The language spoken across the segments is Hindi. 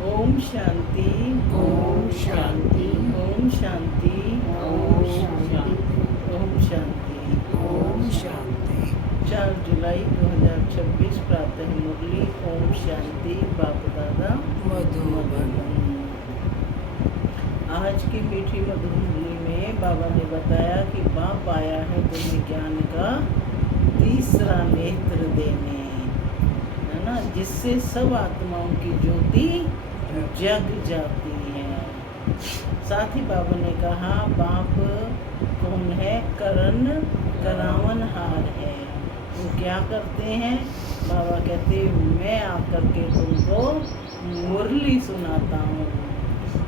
ओम शांति। ओम शांति। ओम शांति। ओम शांति। ओम शांति। ओम शांति। 4 जुलाई 2026 प्रातः मुरली। ओम शांति। बाप दादा मधुबन। आज की मीठी मधुर मुरली में बाबा ने बताया कि बाप आया है तुम्हें ज्ञान का तीसरा नेत्र देने, है ना, जिससे सब आत्माओं की ज्योति जग जाती है। साथ ही बाबा ने कहा बाप कौन है? करण करावन हार है। वो क्या करते हैं? बाबा कहते मैं आकर के तुमको मुरली सुनाता हूँ,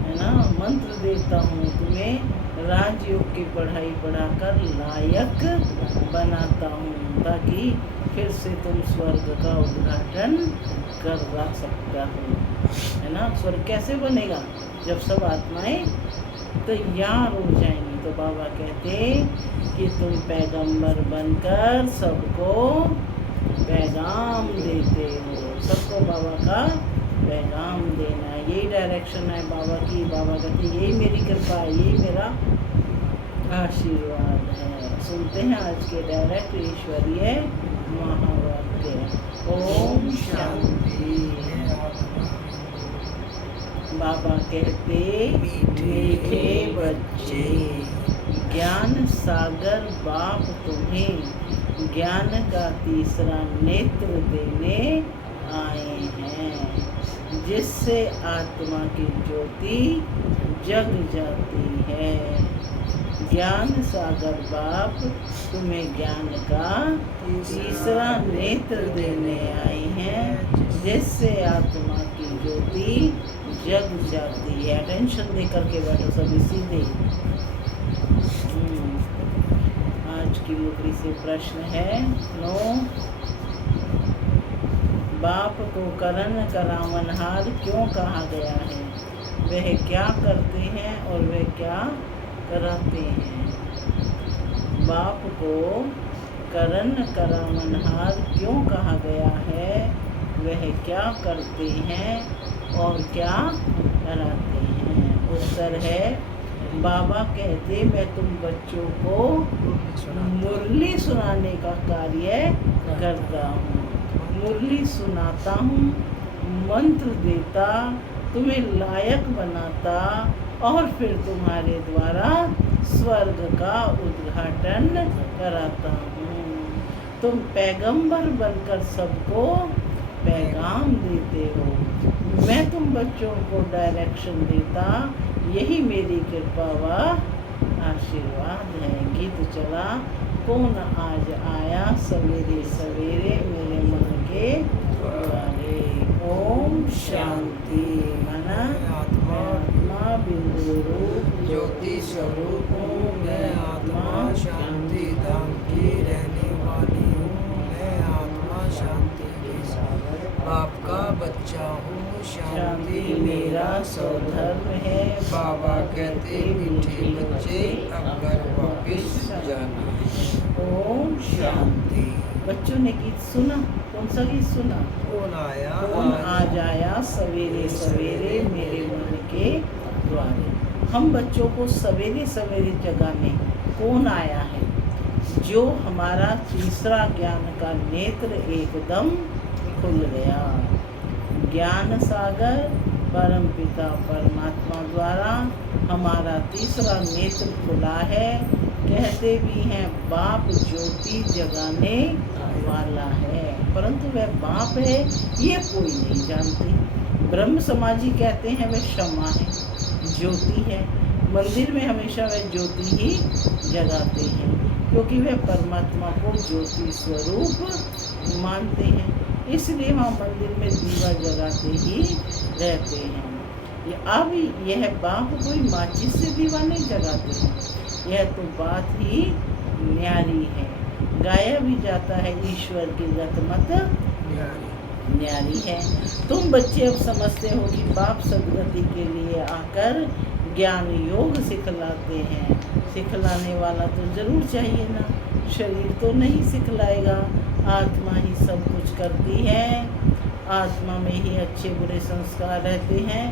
है ना, मंत्र देता हूँ, तुम्हें राजयोग की पढ़ाई पढ़ाकर लायक बनाता हूँ, ताकि फिर से तुम स्वर्ग का उद्घाटन करवा सकता हो, है ना। स्वर्ग कैसे बनेगा? जब सब आत्माएं तैयार हो जाएंगी। तो बाबा कहते कि तुम पैगंबर बनकर सबको पैगाम देते हो, सबको बाबा का पैगाम देना। यही डायरेक्शन है बाबा की। बाबा कहते यही मेरी कृपा है, यही मेरा आशीर्वाद है। सुनते हैं आज के डायरेक्ट ईश्वरीय महावाक्य। ओम शांति। बाबा कहते मीठे बच्चे, ज्ञान सागर बाप तुम्हें ज्ञान का तीसरा नेत्र देने आए हैं, जिससे आत्मा की ज्योति जग जाती है। ज्ञान सागर बाप तुम्हें ज्ञान का तीसरा नेत्र देने आए हैं, जिससे आत्मा की ज्योति जग जाती है। अटेंशन दे करके बैठो सभी सीधे। आज की मुरली से प्रश्न है 9। बाप को करण करावनहार क्यों कहा गया है? वह क्या करते हैं और वह क्या कराते हैं? बाप को करण करावनहार क्यों कहा गया है? वह क्या करते हैं और क्या कराते हैं? उत्तर है बाबा कहते मैं तुम बच्चों को मुरली सुनाने का कार्य करता हूँ, मुरली सुनाता हूँ, मंत्र देता, तुम्हें लायक बनाता और फिर तुम्हारे द्वारा स्वर्ग का उद्घाटन कराता हूँ। तुम पैगंबर बनकर सबको पैगाम देते हो। मैं तुम बच्चों को डायरेक्शन देता, यही मेरी कृपा व आशीर्वाद है। गीत चला। कौन आज आया सवेरे सवेरे मेरे मन के द्वारे। ओम शांति। माना आत्मा बिंदु रूप ज्योति स्वरूप हूँ मैं, आत्मा शांति धाम की रहने वाली हूँ मैं, आत्मा शांति के सागर बाप का बच्चा हूँ। शांति मेरा स्वधर्म है। बाबा कहते मीठे बच्चे अब घर वापिस जाना है। ओम शांति। बच्चों ने गीत सुना? कौन सा गीत सुना? कौन आया? कौन आज आया सवेरे सवेरे मेरे मन के द्वारे। हम बच्चों को सवेरे सवेरे जगाने कौन आया है? जो हमारा तीसरा ज्ञान का नेत्र एकदम खुल गया। ज्ञान सागर परम पिता परमात्मा द्वारा हमारा तीसरा नेत्र खुला है। कहते भी हैं बाप ज्योति जगाने वाला है, परंतु वह बाप है ये कोई नहीं जानते। ब्रह्म समाजी कहते हैं वह क्षमा है, ज्योति है। मंदिर में हमेशा वह ज्योति ही जगाते हैं, क्योंकि वह परमात्मा को ज्योति स्वरूप मानते हैं। इसलिए वहाँ मंदिर में दीवा जगाते ही रहते हैं। अब यह बाप कोई माचिस से दीवा नहीं जगाते हैं, यह तो बात ही न्यारी है। गाया भी जाता है ईश्वर की गतमत न्यारी है। तुम बच्चे अब समझते हो कि बाप सदगति के लिए आकर ज्ञान योग सिखलाते हैं। सिखलाने वाला तो जरूर चाहिए ना, शरीर तो नहीं सिखलाएगा, आत्मा ही सब कुछ करती है। आत्मा में ही अच्छे बुरे संस्कार रहते हैं।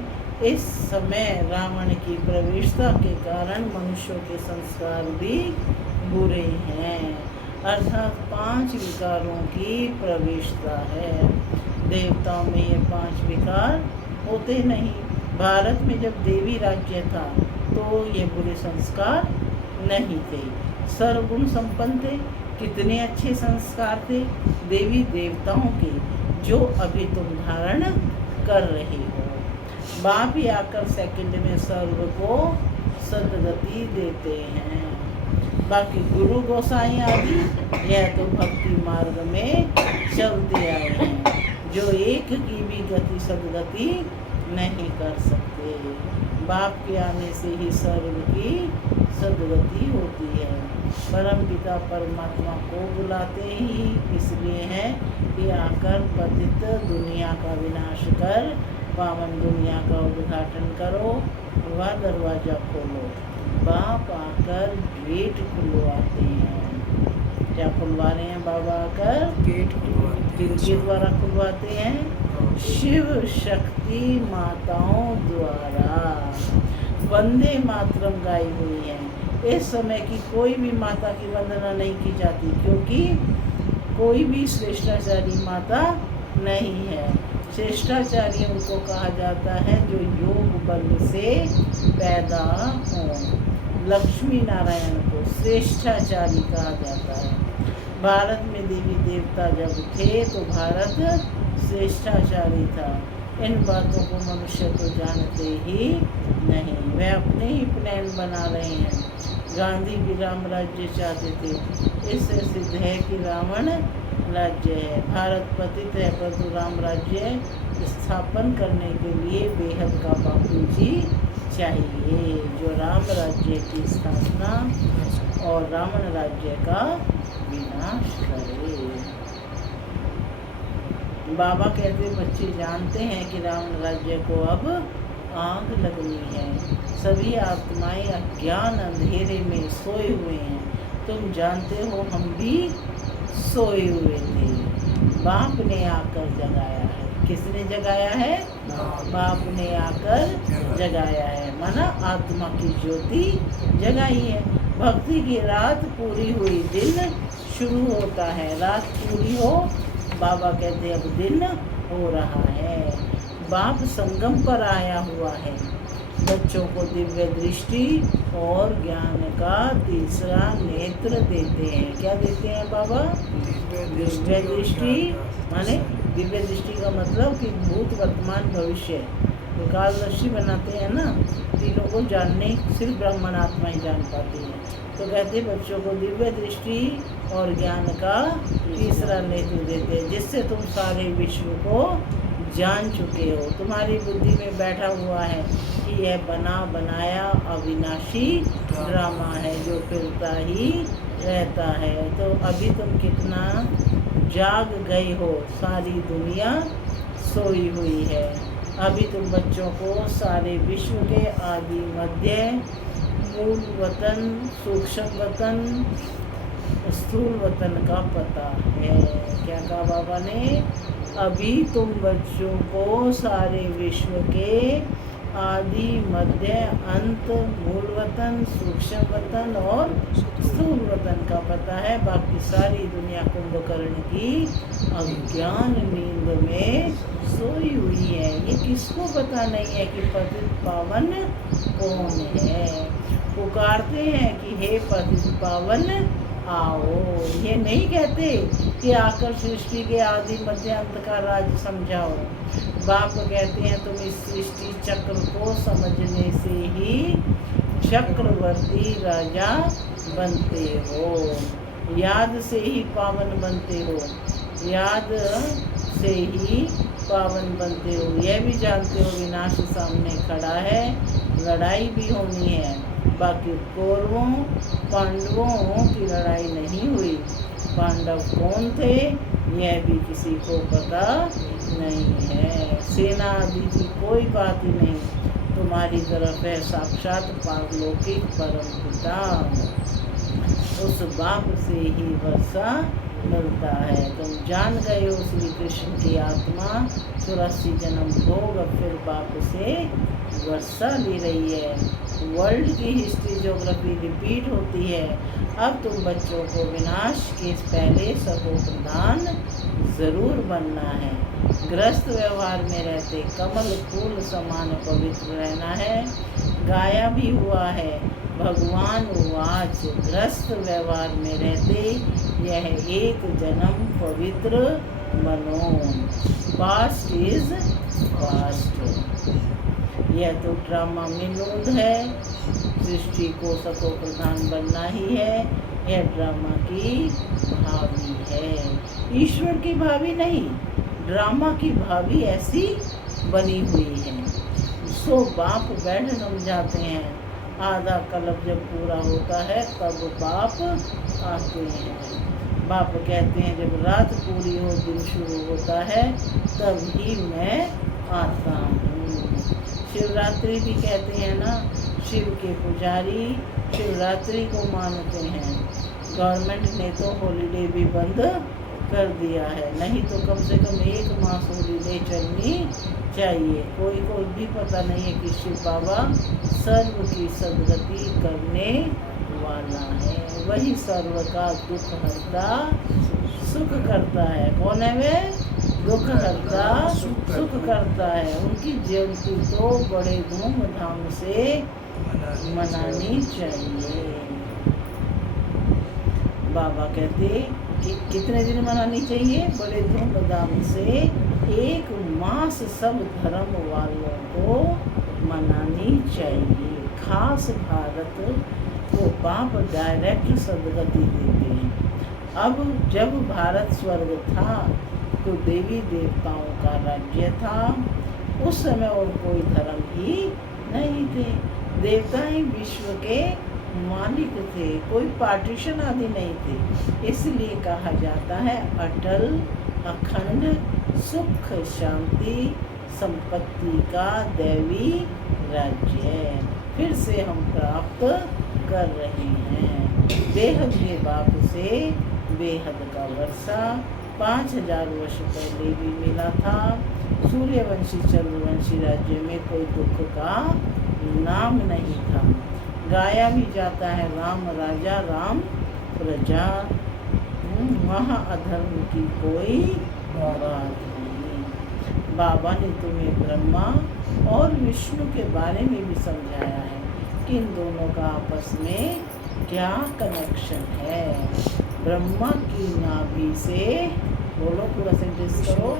इस समय रावण की प्रवेशता के कारण मनुष्यों के संस्कार भी बुरे हैं, अर्थात 5 विकारों की प्रवेशता है। देवताओं में ये 5 विकार होते नहीं। भारत में जब देवी राज्य था तो ये बुरे संस्कार नहीं थे, सर्वगुण संपन्न थे। कितने अच्छे संस्कार थे देवी देवताओं के, जो अभी तुम धारण कर रहे हो। बाप ही आकर सेकंड में सर्व को सदगति देते हैं। बाकी गुरु गोसाई आदि यह तो भक्ति मार्ग में चलते आए हैं, जो एक की भी गति सदगति नहीं कर सकते। बाप के आने से ही सर्व की सदगति होती है। परम पिता परमात्मा को बुलाते ही इसलिए है कि आकर पतित दुनिया का विनाश कर पावन दुनिया का उद्घाटन करो, वह दरवाजा खोलो। बाप आकर गेट खुलवाते हैं। क्या खुलवा रहे हैं बाबा आकर? गेट खुलवाते हैं। किनके द्वारा खुलवाते हैं? शिव शक्ति माताओं द्वारा। वंदे मातरम गाई हुई है। इस समय की कोई भी माता की वंदना नहीं की जाती, क्योंकि कोई भी श्रेष्ठाचारी माता नहीं है। श्रेष्ठाचार्य उनको कहा जाता है जो योग बल से पैदा हों। लक्ष्मी नारायण को श्रेष्ठाचारी कहा जाता है। भारत में देवी देवता जब थे तो भारत श्रेष्ठाचारी था। इन बातों को मनुष्य तो जानते ही नहीं, वे अपने ही प्लान बना रहे हैं। गांधी भी राम राज्य चाहते थे, इससे सिद्ध है कि रावण राज्य है। भारत पतित है, परंतु राम राज्य स्थापन करने के लिए बेहद का बापू जी चाहिए, जो राम राज्य की स्थापना और रावण राज्य का विनाश करे। बाबा कहते बच्चे जानते हैं कि रावण राज्य को अब आग लगनी है। सभी आत्माएं अज्ञान अंधेरे में सोए हुए हैं। तुम जानते हो हम भी सोए हुए थे, बाप ने आकर जगाया है। किसने जगाया है? बाप ने आकर जगाया है, माना आत्मा की ज्योति जगाई है। भक्ति की रात पूरी हुई, दिन शुरू होता है। रात पूरी हो, बाबा कहते अब दिन हो रहा है। बाप संगम पर आया हुआ है। बच्चों को दिव्य दृष्टि और ज्ञान का तीसरा नेत्र देते हैं। क्या देते हैं बाबा? दिव्य दृष्टि। माने दिव्य दृष्टि का मतलब कि भूत वर्तमान भविष्य कालदर्शी बनाते हैं ना, तीनों को जानने सिर्फ ब्राह्मण आत्मा ही जान पाती है। तो कहते बच्चों को दिव्य दृष्टि और ज्ञान का तीसरा नेत्र देते हैं, जिससे तुम सारे विश्व को जान चुके हो। तुम्हारी बुद्धि में बैठा हुआ है कि यह बना बनाया अविनाशी ड्रामा है जो फिरता ही रहता है। तो अभी तुम कितना जाग गए हो, सारी दुनिया सोई हुई है। अभी तुम बच्चों को सारे विश्व के आदि मध्य मूल वतन सूक्ष्म वतन स्थूल वतन का पता है। क्या कहा बाबा ने? अभी तुम बच्चों को सारे विश्व के आदि मध्य अंत मूल वतन सूक्ष्म वतन और स्थूल वतन का पता है। बाकी सारी दुनिया कुंभकर्ण की अज्ञान नींद में सोई हुई है। ये किसको पता नहीं है कि पतित पावन कौन है। पुकारते हैं कि हे पतित पावन आओ। ये नहीं कहते कि आकर सृष्टि के आदि मध्य अंत का राज समझाओ। बाप कहते हैं तुम इस सृष्टि चक्र को समझने से ही चक्रवर्ती राजा बनते हो, याद से ही पावन बनते हो, याद से ही पावन बनते हो। यह भी जानते हो विनाश सामने खड़ा है, लड़ाई भी होनी है। बाकी कौरवों पांडवों की लड़ाई नहीं हुई। पांडव कौन थे यह भी किसी को पता नहीं है। सेना आदि की कोई बात ही नहीं, तुम्हारी तरफ है साक्षात पारलौकिक परम पिता। उस बाप से ही वर्षा मिलता है। तुम जान गए हो श्री कृष्ण की आत्मा 84 जन्म भोग अब फिर बाप से वर्षा ले रही है। वर्ल्ड की हिस्ट्री ज्योग्राफी रिपीट होती है। अब तुम बच्चों को विनाश के पहले सतो प्रधान जरूर बनना है। ग्रस्त व्यवहार में रहते कमल फूल समान पवित्र रहना है। गाया भी हुआ है भगवान वाच ग्रस्त व्यवहार में रहते यह एक जन्म पवित्र बनो। Past is past. यह तो ड्रामा विनोद है। सृष्टि को सतो प्रधान बनना ही है। यह ड्रामा की भावी है, ईश्वर की भावी नहीं। ड्रामा की भावी ऐसी बनी हुई है। सो बाप बैठ समझाते हैं। आधा कल्प जब पूरा होता है तब बाप आते हैं। बाप कहते हैं जब रात पूरी हो दिन शुरू होता है तभी मैं आता हूँ। शिवरात्रि भी कहते हैं ना, शिव के पुजारी शिवरात्रि को मानते हैं। गवर्नमेंट ने तो हॉलीडे भी बंद कर दिया है, नहीं तो कम से कम 1 मास हॉलीडे चलनी चाहिए। कोई को भी पता नहीं है कि शिव बाबा सर्व की सदगति करने वाला है। वही सर्व का दुख हरता सुख करता है। कौन है वे? दुख हरता सुख करता है। उनकी जयंती तो बड़े धूमधाम से मनानी चाहिए। बाबा कहते कि कितने दिन मनानी चाहिए? बड़े धूमधाम से 1 मास सब धर्म वालों को मनानी चाहिए। खास भारत को बाप डायरेक्ट सदगति देते हैं। अब जब भारत स्वर्ग था तो देवी देवताओं का राज्य था। उस समय और कोई धर्म ही नहीं थे। देवता ही विश्व के मालिक थे, कोई पार्टीशन आदि नहीं थे। इसलिए कहा जाता है अटल अखंड सुख शांति संपत्ति का दैवी राज्य फिर से हम प्राप्त कर रहे हैं। बेहद के बाप से बेहद का वर्षा 5000 वर्ष पहले भी मिला था। सूर्यवंशी चंद्रवंशी राज्य में कोई दुख का नाम नहीं था। गाया भी जाता है राम राजा राम प्रजा, वहाँ अधर्म की कोई बात नहीं। बाबा ने तुम्हें ब्रह्मा और विष्णु के बारे में भी समझाया है कि इन दोनों का आपस में क्या कनेक्शन है। ब्रह्मा की नाभि से, बोलो पूरा सेंटेंस करो,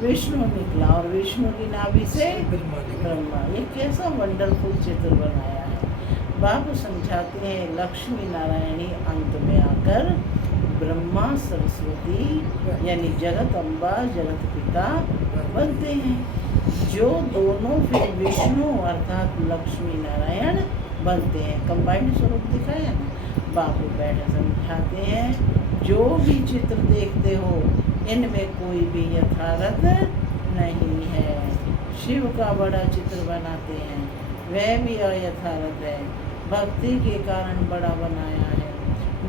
विष्णु निकला और विष्णु की नाभि से ब्रह्मा। ये कैसा वंडरफुल चित्र बनाया है। बाप समझाते हैं लक्ष्मी नारायणी अंत में आकर ब्रह्मा सरस्वती यानी जगत अम्बा जगत पिता बनते हैं, जो दोनों फिर विष्णु अर्थात लक्ष्मी नारायण बनते हैं। कंबाइंड स्वरूप दिखाया ना। बाप बैठे समझाते हैं जो भी चित्र देखते हो इनमें कोई भी यथार्थ नहीं है। शिव का बड़ा चित्र बनाते हैं, वह भी अयथार्थ है। भक्ति के कारण बड़ा बनाया है,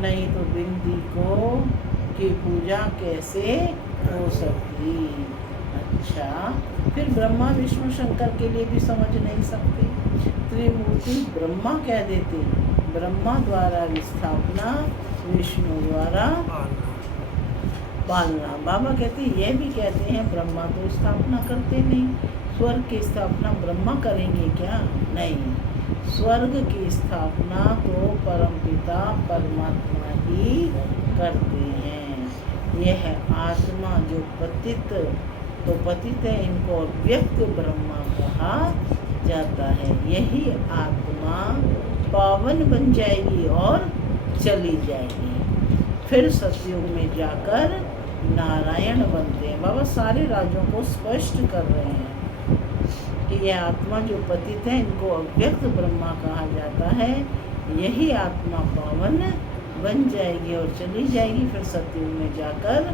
नहीं तो बिंदी को की पूजा कैसे हो सकती। अच्छा, फिर ब्रह्मा विष्णु शंकर के लिए भी समझ नहीं सकते। त्रिमूर्ति ब्रह्मा कह देते, ब्रह्मा द्वारा स्थापना विष्णु द्वारा पालना। बाबा कहते ये भी कहते हैं ब्रह्मा तो स्थापना करते नहीं, स्वर्ग की स्थापना ब्रह्मा करेंगे क्या? नहीं, स्वर्ग की स्थापना तो परमपिता परमात्मा ही करते हैं। यह आत्मा जो पतित है, इनको अव्यक्त ब्रह्मा कहा जाता है। यही आत्मा पावन बन जाएगी और चली जाएगी, फिर सतयुग में जाकर नारायण बनते हैं। बाबा सारे राज्यों को स्पष्ट कर रहे हैं कि यह आत्मा जो पतित है, इनको अव्यक्त ब्रह्मा कहा जाता है। यही आत्मा पावन बन जाएगी और चली जाएगी, फिर सतयुग में जाकर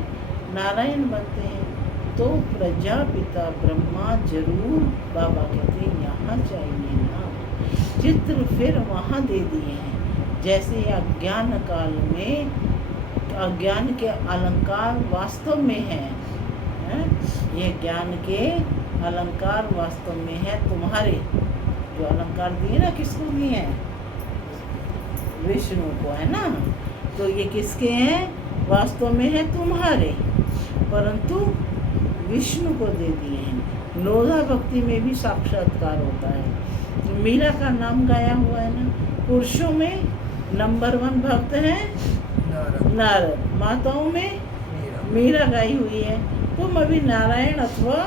नारायण बनते हैं। तो प्रजापिता ब्रह्मा जरूर, बाबा कहते हैं यहाँ चाहिए ना। चित्र फिर वहाँ दे दिए हैं, जैसे अज्ञान काल में अज्ञान के अलंकार वास्तव में है, ये ज्ञान के अलंकार वास्तव में है तुम्हारे। जो अलंकार दिए ना, किसको दिए हैं? विष्णु को, है ना। तो ये किसके हैं? वास्तव में है तुम्हारे, परंतु विष्णु को दे दिए हैं। लोधा भक्ति में भी साक्षात्कार होता है। मीरा का नाम गाया हुआ है ना। पुरुषों में नंबर 1 भक्त है नारद, माताओं में मीरा गाई हुई है। तुम अभी नारायण अथवा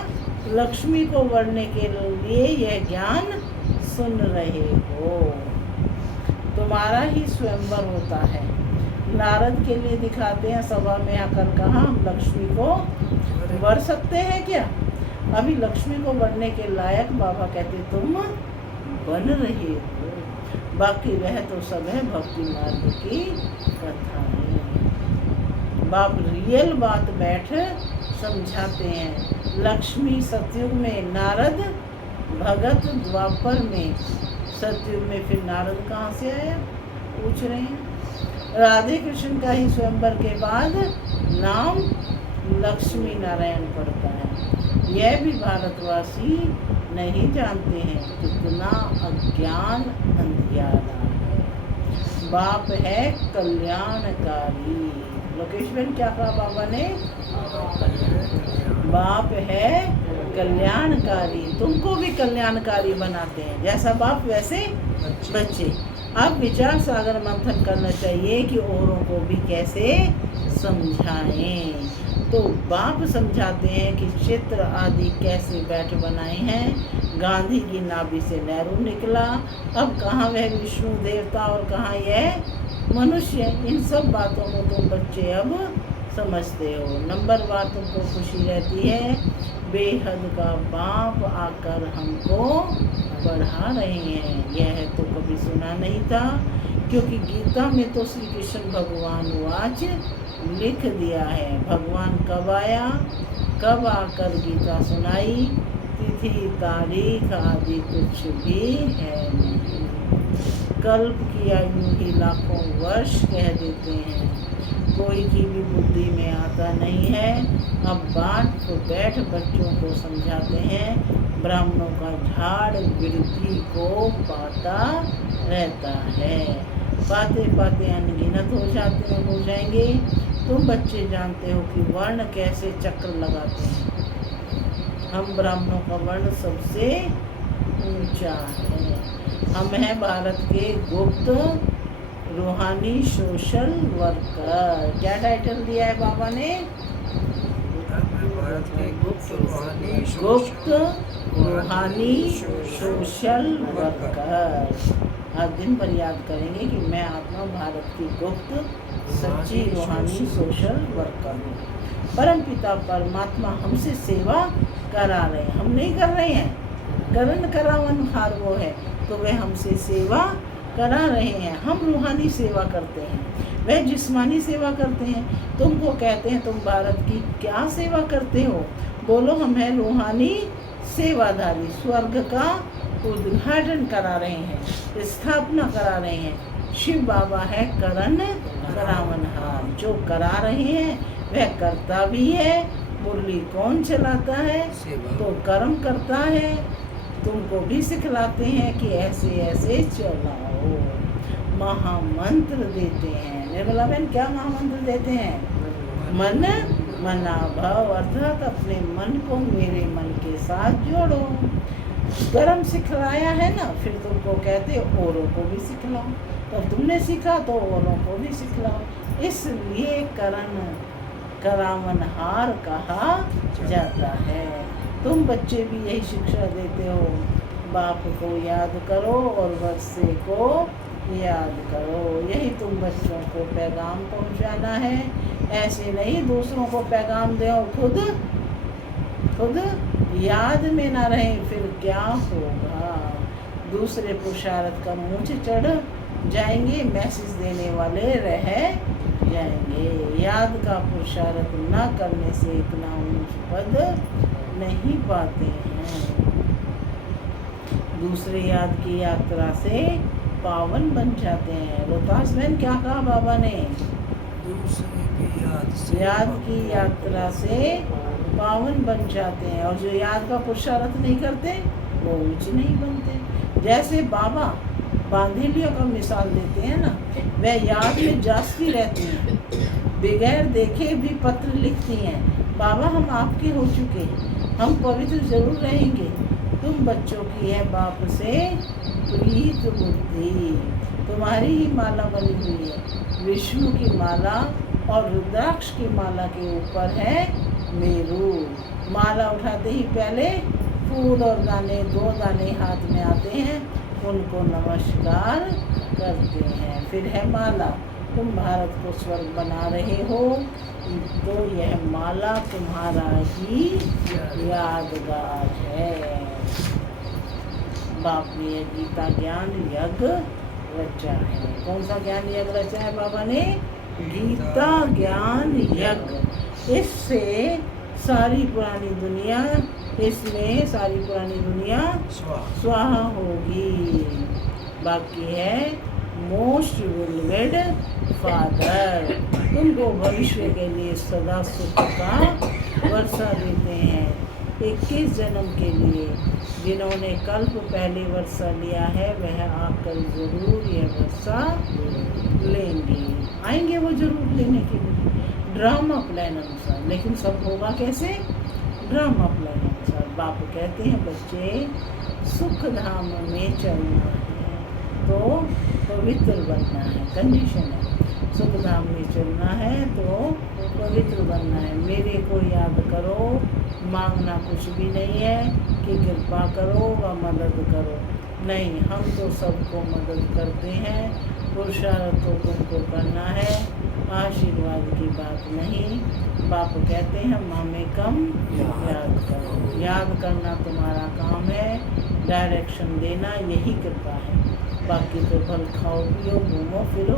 लक्ष्मी को वरने के लिए यह ज्ञान सुन रहे हो। तुम्हारा ही स्वयंवर होता है। नारद के लिए दिखाते हैं सभा में आकर, कहा हम लक्ष्मी को वर सकते हैं क्या? अभी लक्ष्मी को वरने के लायक बाबा कहते तुम बन रहे हो। बाकी वह तो सब है भक्ति मार्ग की कथाएं। बाप रियल बात बैठ समझाते हैं। लक्ष्मी सतयुग में, नारद भगत द्वापर में। सतयुग में फिर नारद कहाँ से आया? पूछ रहे हैं। राधे कृष्ण का ही स्वयंवर के बाद नाम लक्ष्मी नारायण पड़ता है। यह भी भारतवासी नहीं जानते हैं कितना अज्ञान अंधियारा है। बाप है कल्याणकारी। लोकेश बहन क्या कहा बाबा ने? बाप है कल्याणकारी, तुमको भी कल्याणकारी बनाते हैं। जैसा बाप वैसे बच्चे। अब विचार सागर मंथन करना चाहिए कि औरों को भी कैसे समझाएं। तो बाप समझाते हैं कि चित्र आदि कैसे बैठ बनाए हैं। गांधी की नाभि से नेहरू निकला। अब कहाँ वह विष्णु देवता और कहाँ यह मनुष्य। इन सब बातों को तुम बच्चे अब समझते हो। नंबरवार तुमको खुशी रहती है। बेहद का बाप आकर हमको पढ़ा रहे हैं। यह तो कभी सुना नहीं था, क्योंकि गीता में तो श्री कृष्ण भगवान वाच लिख दिया है। भगवान कब आया, कब आकर गीता सुनाई, तिथि तारीख आदि कुछ भी है नहीं। कल्प की आयु ही लाखों वर्ष कह देते हैं। कोई की भी बुद्धि में आता नहीं है। अब बात तो बैठ बच्चों को समझाते हैं। ब्राह्मणों का झाड़ वृद्धि को पाता रहता है। पाते पाते अनगिनत हो जाएंगे। तुम बच्चे जानते हो कि वर्ण कैसे चक्र लगाते हैं। हम ब्राह्मणों का वर्ण सबसे ऊंचा है। हम हैं भारत के गुप्त रूहानी सोशल वर्कर। क्या टाइटल दिया है बाबा ने? भारत के गुप्त रूहानी सोशल वर्कर। आप दिन भर याद करेंगे कि मैं आत्मा भारत की गुप्त सच्ची रूहानी सोशल वर्कर हूँ। परम पिता परमात्मा हमसे सेवा करा रहे हैं। हम नहीं कर रहे हैं, करण करावन हार वो है, तो वे हमसे सेवा करा रहे हैं। हम रूहानी सेवा करते हैं, वह जिस्मानी सेवा करते हैं। तुमको कहते हैं तुम भारत की क्या सेवा करते हो? बोलो हम हैं रूहानी सेवाधारी। स्वर्ग का उद्घाटन करा रहे हैं, स्थापना करा रहे हैं। शिव बाबा है करण करावनहार। जो करा रहे हैं वह करता भी है। मुरली कौन चलाता है? तो कर्म करता है। तुमको भी सिखलाते हैं कि ऐसे ऐसे चलाओ। महामंत्र देते हैं। निर्मला बहन क्या महामंत्र देते हैं? मन मना भव, अर्थात अपने मन को मेरे मन के साथ जोड़ो। कर्म सिखलाया है ना, फिर तुमको कहते औरों को भी सिखलाओ। तो तुमने सीखा तो औरों को भी सिखलाओ। इसलिए करण करावनहार कहा जाता है। तुम बच्चे भी यही शिक्षा देते हो। बाप को याद करो और वर्षे को याद करो। यही तुम बच्चों को पैगाम पहुंचाना है। ऐसे नहीं दूसरों को पैगाम दो, खुद याद में ना रहे, फिर क्या होगा? दूसरे पुरुषार्थ का मूंछ चढ़ जाएंगे, मैसेज देने वाले रह जाएंगे। याद का पुरुषार्थ न करने से इतना ऊंच पद नहीं पाते हैं। दूसरे याद की यात्रा से पावन बन जाते हैं। रोहतास बहन क्या कहा बाबा ने? दूसरे याद की यात्रा से पावन बन जाते हैं, और जो याद का पुरुषार्थ नहीं करते वो ऊंच नहीं बनते। जैसे बाबा बांधेलियों का मिसाल देते हैं ना, वह याद में जाती रहती हैं, बगैर देखे भी पत्र लिखती हैं, बाबा हम आपके हो चुके हैं, हम पवित्र जरूर रहेंगे, तुम बच्चों की है बाप से प्रीत बुद्धि, तुम्हारी ही माला बनी हुई है, विष्णु की माला और रुद्राक्ष की माला के ऊपर है मेरू। माला उठाते ही पहले फूल और दाने, 2 दाने हाथ में आते हैं, उनको नमस्कार करते हैं। फिर है माला, तुम भारत को स्वर्ग बना रहे हो, तो यह माला तुम्हारा ही यादगार है। बाप ने यह गीता ज्ञान यज्ञ रचा है। कौन सा ज्ञान यज्ञ रचा है बाबा ने? गीता ज्ञान यज्ञ। इससे सारी पुरानी दुनिया, इसमें सारी पुरानी दुनिया स्वाहा होगी। बाकी है मोस्ट विलवेड फादर, तुमको भविष्य के लिए सदा सुख का वर्षा देते हैं। 21 जन्म के लिए जिन्होंने कल्प पहले वर्षा लिया है, वह आकर जरूर यह वर्षा लेंगे, आएंगे वो जरूर लेने के लिए, ड्रामा प्लान अनुसार। लेकिन सब होगा कैसे? ड्रामा प्लान अनुसार। बाप कहते हैं बच्चे सुख धाम में चलना है तो पवित्र बनना है, कंडीशन है। सुख धाम में चलना है तो पवित्र बनना है। मेरे को याद करो, मांगना कुछ भी नहीं है कि कृपा करो व मदद करो, नहीं, हम तो सबको मदद करते हैं। पुरुषार्थ तो तुमको करना है, आशीर्वाद की बात नहीं। बाप कहते हैं हमें कम याद करो, याद करना तुम्हारा काम है, डायरेक्शन देना यही कृपा है। बाकी तो फल खाओ पियो घूमो फिरो,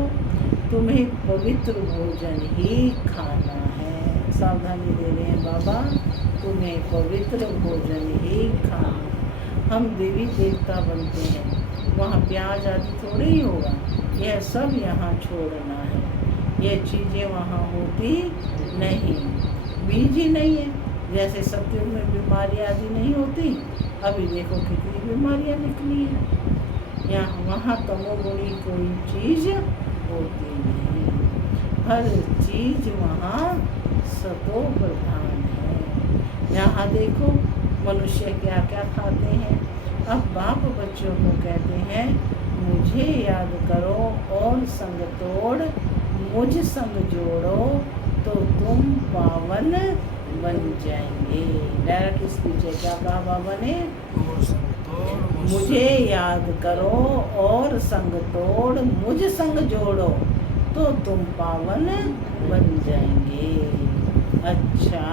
तुम्हें पवित्र भोजन ही खाना है। सावधानी दे रहे हैं बाबा, तुम्हें पवित्र भोजन ही खाना। हम देवी देवता बनते हैं, वहाँ प्याज आदि थोड़े ही होगा, यह सब यहाँ छोड़ना है। ये चीज़ें वहाँ होती नहीं, बीज ही नहीं है। जैसे सत्युग में बीमारी आदि नहीं होती, अभी देखो कितनी बीमारियाँ निकली हैं। यहाँ वहाँ तमोगुणी कोई चीज़ होती नहीं, हर चीज़ वहाँ सतो प्रधान है। यहाँ देखो मनुष्य क्या क्या खाते हैं। अब बाप बच्चों को कहते हैं मुझे याद करो और संग तोड़, मुझ संग जोड़ो तो तुम पावन बन जाएंगे। डायरेक्ट स्पीच है, क्या कहा बाबा ने? मुझे याद करो और संग तोड़, मुझ संग जोड़ो तो तुम पावन बन जाएंगे। अच्छा,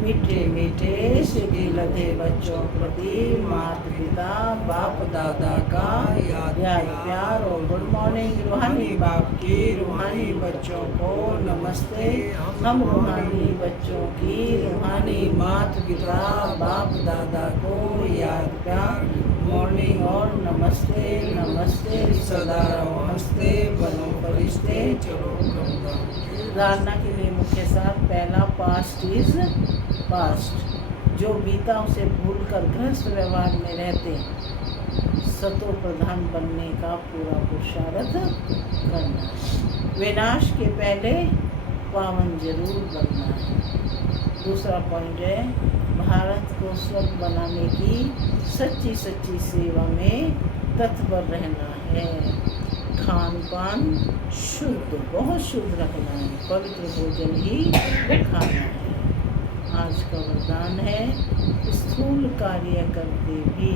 मीठे मीठे सीधी लदे बच्चों प्रति माता पिता बाप दादा का याद प्यार और गुड मॉर्निंग। रूहानी बाप की रूहानी बच्चों को नमस्ते। हम रूहानी बच्चों की रूहानी माता पिता बाप दादा को याद प्यार मॉर्निंग और नमस्ते नमस्ते सदा रहो हंसते बनो फरिश्ते चलो ब्रह्मधाम। धारणा के लिए मुख्य सार पहला, पास्ट इज पास्ट। जो बीता उसे भूलकर गृहस्थ व्यवहार में रहते सतो प्रधान बनने का पूरा पुरुषार्थ करना है। विनाश के पहले पावन जरूर बनना है। दूसरा पॉइंट है भारत को स्वर्ग बनाने की सच्ची सच्ची सेवा में तत्पर रहना है। खान पान शुद्ध, बहुत शुद्ध रखना है, पवित्र भोजन ही खाना है। आज का वरदान है स्थूल कार्य करते भी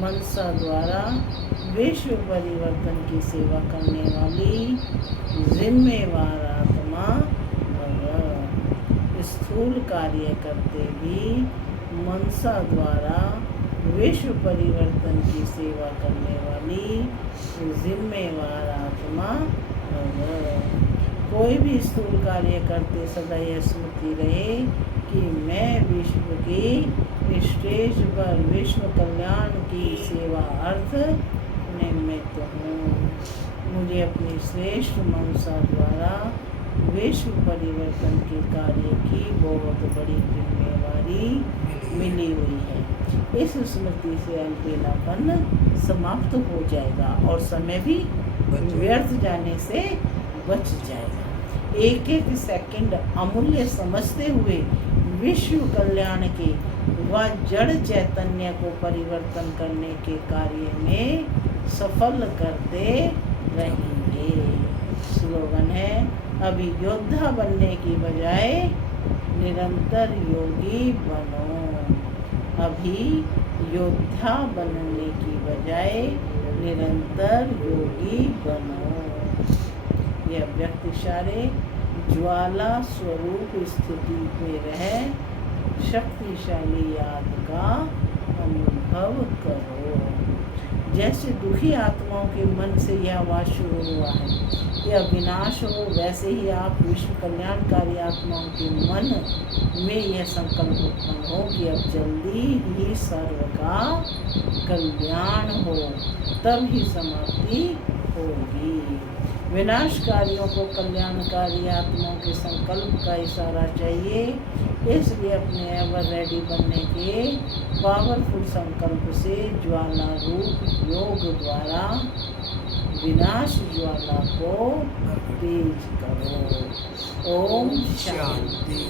मनसा द्वारा विश्व परिवर्तन की सेवा करने वाली जिम्मेवार आत्मा भव। स्थूल कार्य करते भी मनसा द्वारा विश्व परिवर्तन की सेवा करने वाली जिम्मेवार आत्मा भव। कोई भी स्थूल कार्य करते सदा यह स्मृति रहे कि मैं विश्व की स्टेज पर विश्व कल्याण की सेवा अर्थ निमित्त हूँ। मुझे अपनी श्रेष्ठ मनसा द्वारा विश्व परिवर्तन के कार्य की बहुत बड़ी जिम्मेवारी मिली हुई है। इस स्मृति से अलबेलापन समाप्त हो जाएगा और समय भी व्यर्थ जाने से बच जाएगा। एक एक सेकंड अमूल्य समझते हुए विश्व कल्याण के व जड़ चैतन्य को परिवर्तन करने के कार्य में सफल करते रहेंगे। स्लोगन है, अभी योद्धा बनने की बजाय निरंतर योगी बनो। अभी योद्धा बनने की बजाय निरंतर योगी बनो। यह व्यक्ति इशारे ज्वाला स्वरूप स्थिति में रह शक्तिशाली याद का अनुभव करो। जैसे दुखी आत्माओं के मन से यह आवाज शुरू हुआ है, यह विनाश हो, वैसे ही आप विश्व कल्याणकारी आत्माओं के मन में यह संकल्प उत्पन्न हो कि अब जल्दी ही सर्व का कल्याण हो, तब ही समाप्ति होगी। विनाशकारियों को कल्याणकारी आत्माओं के संकल्प का इशारा चाहिए, इसलिए अपने एवर रेडी बनने के पावरफुल संकल्प से ज्वाला रूप योग द्वारा विनाश ज्वाला को तेज करो। ओम शांति।